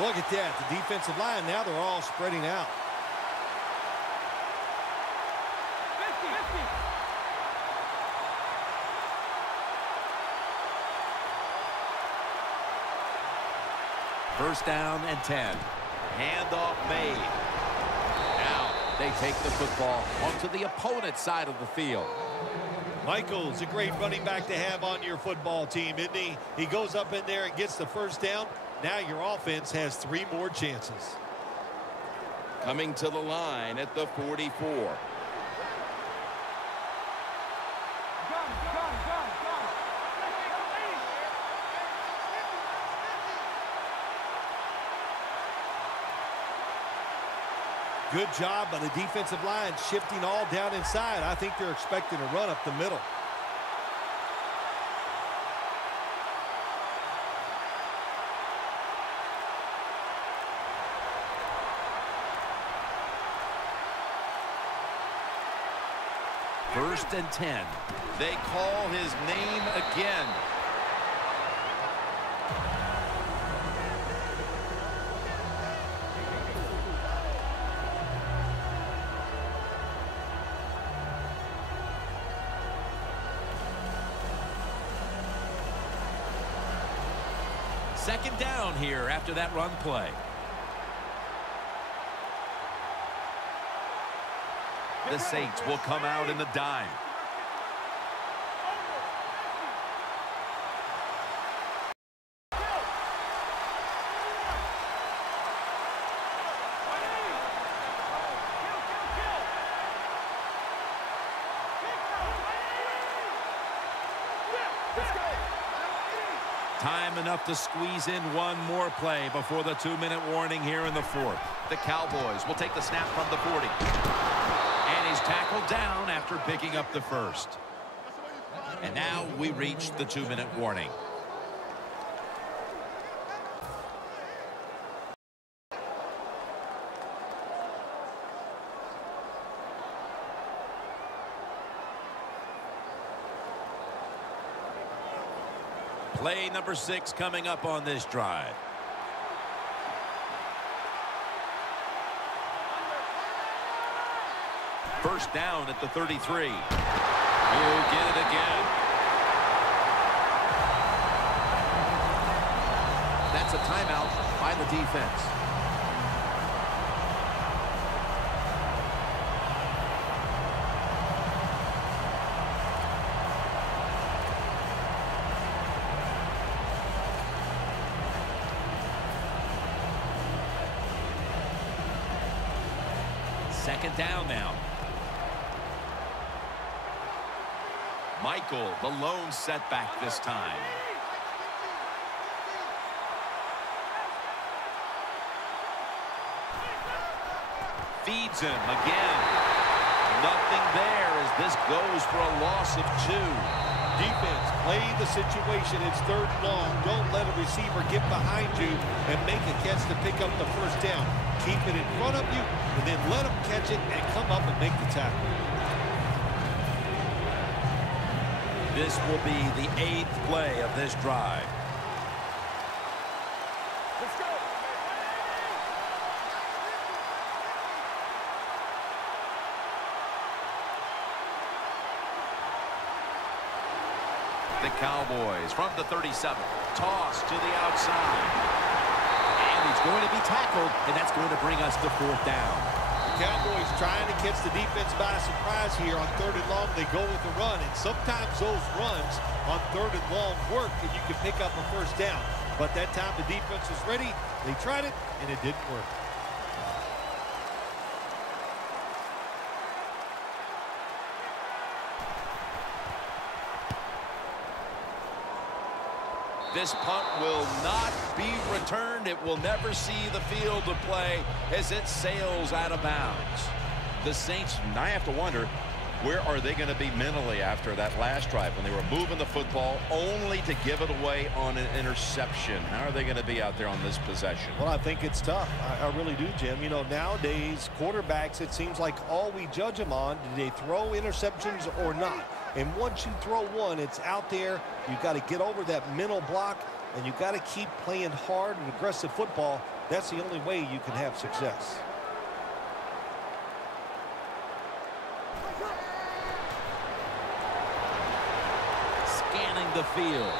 Look at that. The defensive line, now they're all spreading out. First down and 10. Handoff made. Now they take the football onto the opponent's side of the field. Michael's a great running back to have on your football team, isn't he? He goes up in there and gets the first down. Now your offense has 3 more chances. Coming to the line at the 44. Good job by the defensive line shifting all down inside. I think they're expecting a run up the middle. First and 10. They call his name again. Second down here after that run play. The Saints will come out in the dime. Time enough to squeeze in one more play before the 2-minute warning here in the 4th. The Cowboys will take the snap from the 40. And he's tackled down after picking up the first. And now we reach the 2-minute warning. Play number 6 coming up on this drive. First down at the 33. You get it again. That's a timeout by the defense. Second down now. Michael, the lone setback this time. Feeds him again. Nothing there as this goes for a loss of 2. Defense, play the situation. It's 3rd and long. Don't let a receiver get behind you and make a catch to pick up the first down. Keep it in front of you, and then let them catch it and come up and make the tackle. This will be the 8th play of this drive. Let's go. The Cowboys from the 37. Toss to the outside. And he's going to be tackled, and that's going to bring us to 4th down. The Cowboys trying to catch the defense by surprise here on 3rd and long. They go with the run, and sometimes those runs on 3rd and long work, and you can pick up a first down. But that time the defense was ready. They tried it, and it didn't work. This punt will not be returned. It will never see the field of play as it sails out of bounds. The Saints, I have to wonder, where are they going to be mentally after that last drive when they were moving the football only to give it away on an interception? How are they going to be out there on this possession? Well, I think it's tough. I really do, Jim. You know, nowadays, quarterbacks, it seems like all we judge them on, do they throw interceptions or not? And once you throw one, it's out there. You've got to get over that mental block, and you've got to keep playing hard and aggressive football. That's the only way you can have success. Scanning the field.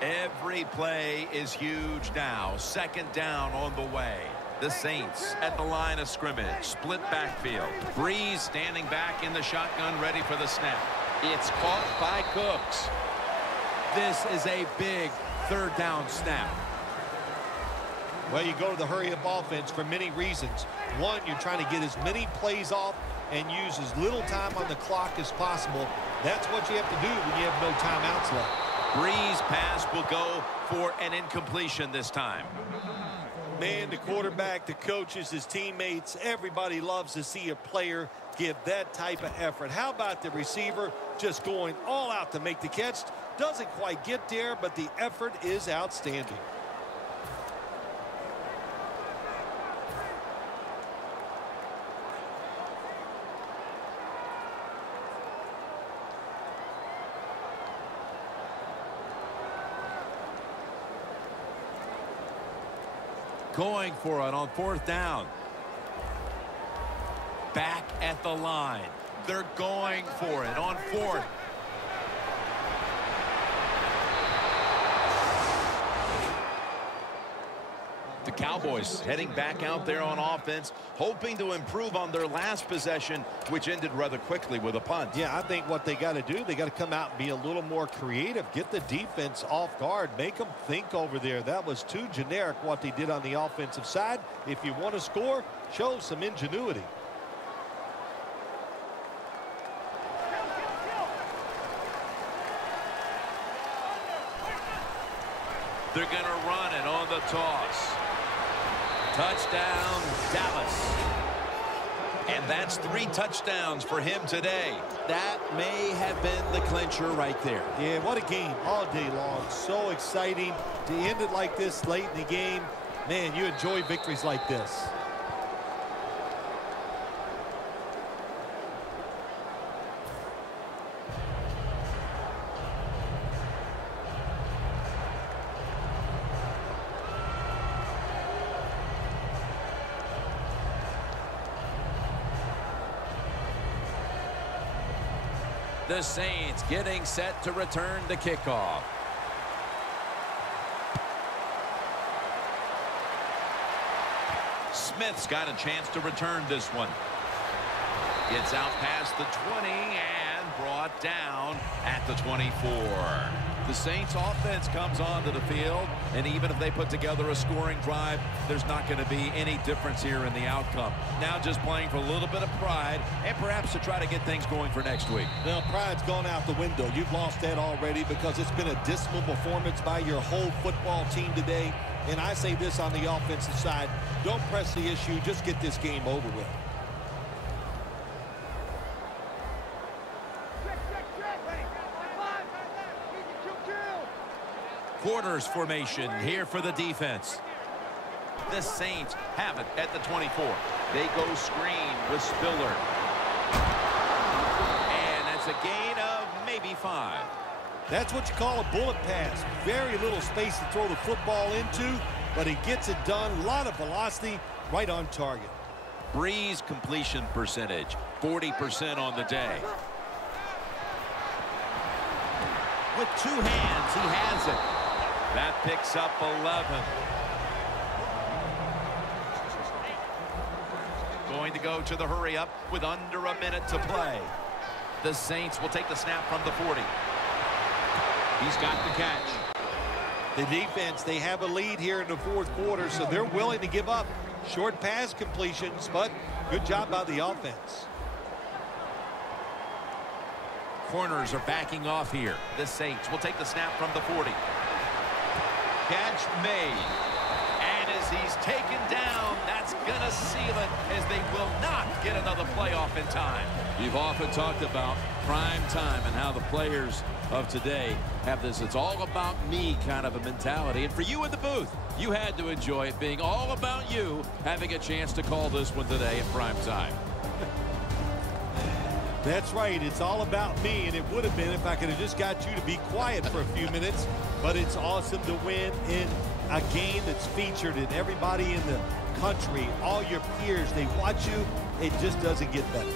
Every play is huge now. 2nd down on the way. The Saints at the line of scrimmage. Split backfield. Breeze standing back in the shotgun, ready for the snap. It's caught by Cooks. This is a big 3rd down snap. Well, you go to the hurry-up offense for many reasons. One, you're trying to get as many plays off and use as little time on the clock as possible. That's what you have to do when you have no timeouts left. Breeze pass will go for an incompletion this time. Man, the quarterback, the coaches, his teammates, everybody loves to see a player give that type of effort. How about the receiver just going all out to make the catch? Doesn't quite get there, but the effort is outstanding. Going for it on 4th down. Back at the line. They're going for it on 4th. The Cowboys heading back out there on offense, hoping to improve on their last possession, which ended rather quickly with a punt. Yeah, I think what they got to do, they got to come out and be a little more creative, get the defense off guard, make them think over there. That was too generic what they did on the offensive side. If you want to score, show some ingenuity. They're going to run it on the toss. Touchdown, Dallas. And that's 3 touchdowns for him today. That may have been the clincher right there. Yeah, what a game all day long. So exciting to end it like this late in the game. Man, you enjoy victories like this. The Saints getting set to return the kickoff. Smith's got a chance to return this one. Gets out past the 20 and brought down at the 24. The Saints offense comes onto the field, and even if they put together a scoring drive, there's not going to be any difference here in the outcome. Now just playing for a little bit of pride and perhaps to try to get things going for next week. Well, pride's gone out the window. You've lost that already because it's been a dismal performance by your whole football team today. And I say this on the offensive side, don't press the issue, just get this game over with. Quarters formation here for the defense. The Saints have it at the 24. They go screen with Spiller. And that's a gain of maybe 5. That's what you call a bullet pass. Very little space to throw the football into, but he gets it done. A lot of velocity, right on target. Breeze completion percentage, 40% on the day. With 2 hands, he has it. That picks up 11. Going to go to the hurry-up with under a minute to play. The Saints will take the snap from the 40. He's got the catch. The defense, they have a lead here in the fourth quarter, so they're willing to give up short pass completions, but good job by the offense. Corners are backing off here. The Saints will take the snap from the 40. Catch made. And as he's taken down, that's going to seal it as they will not get another playoff in time. You've often talked about prime time and how the players of today have this "it's all about me" kind of a mentality. And for you in the booth, you had to enjoy it being all about you having a chance to call this one today in prime time. That's right. It's all about me, and it would have been if I could have just got you to be quiet for a few minutes. But it's awesome to win in a game that's featured in everybody in the country. All your peers, they watch you. It just doesn't get better.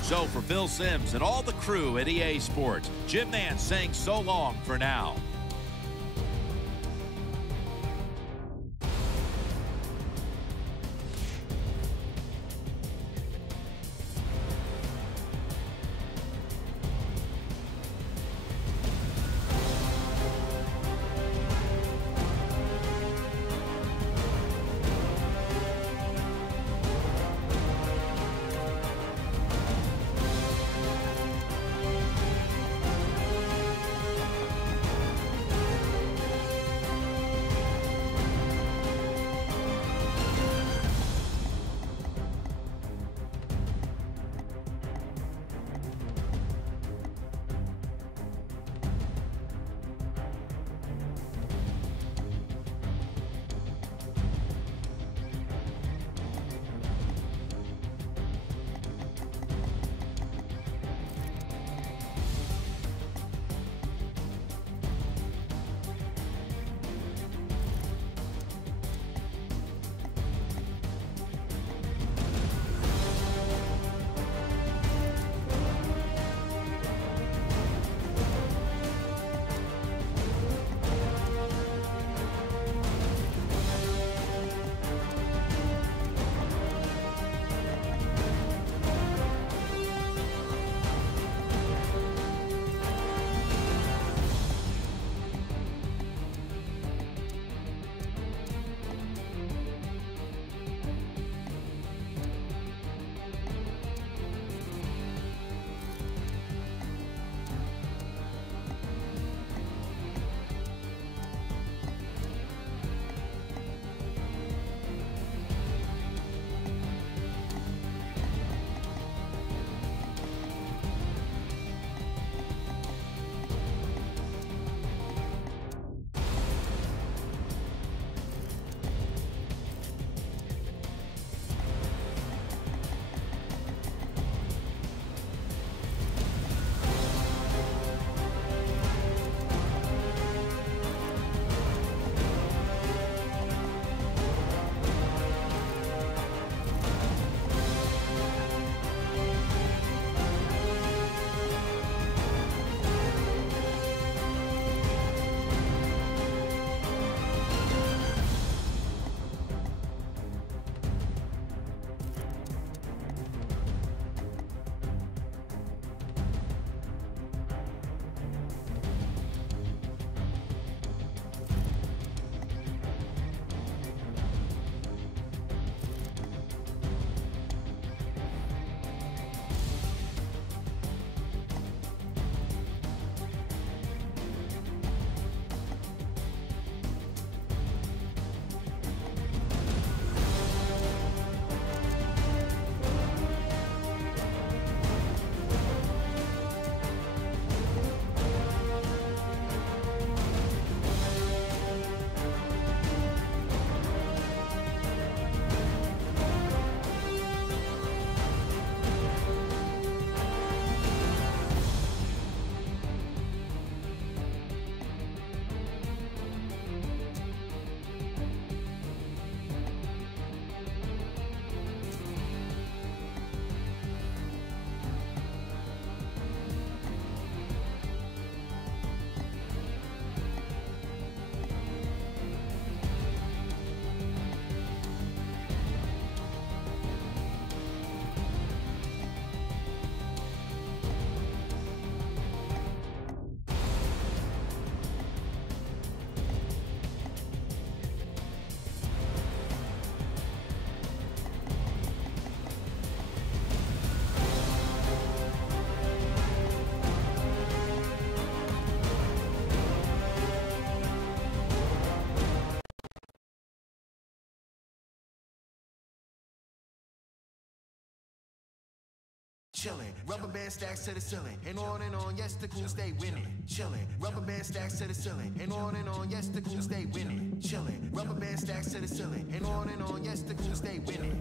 So for Phil Simms and all the crew at EA Sports, Jim Nantz saying so long for now. chillin'. Rubber band stacks to the ceiling, and on, yes, the crew stay winning. Chillin'. Rubber band stacks to the ceiling, and on, yes, the crew stay winning. Chillin'. Rubber band stacks to the ceiling, and on, yes, the crew stay winning.